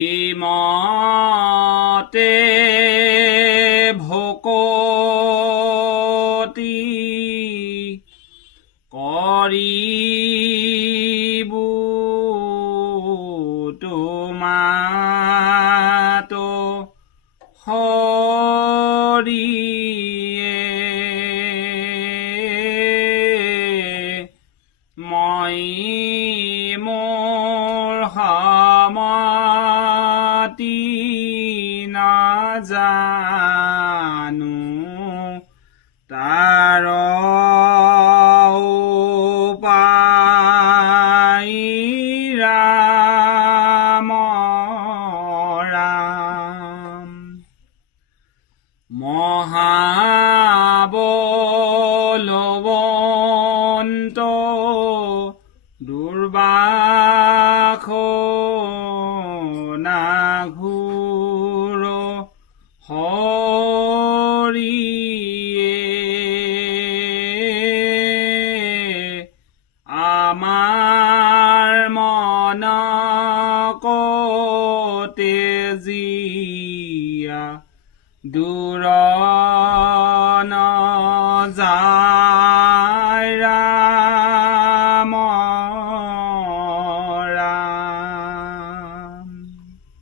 ইমতে ভকতি কৰিবু তোমাতো হৰিয়ে মই মোৰ সমাতি নাজানো তাৰ উপায় ৰাম ৰাম মহাবলৱন্ত দুৰ্বাস নাঘোৰ হৰিয়ে আমাৰ মনকতে জিয়া দূৰ নযায়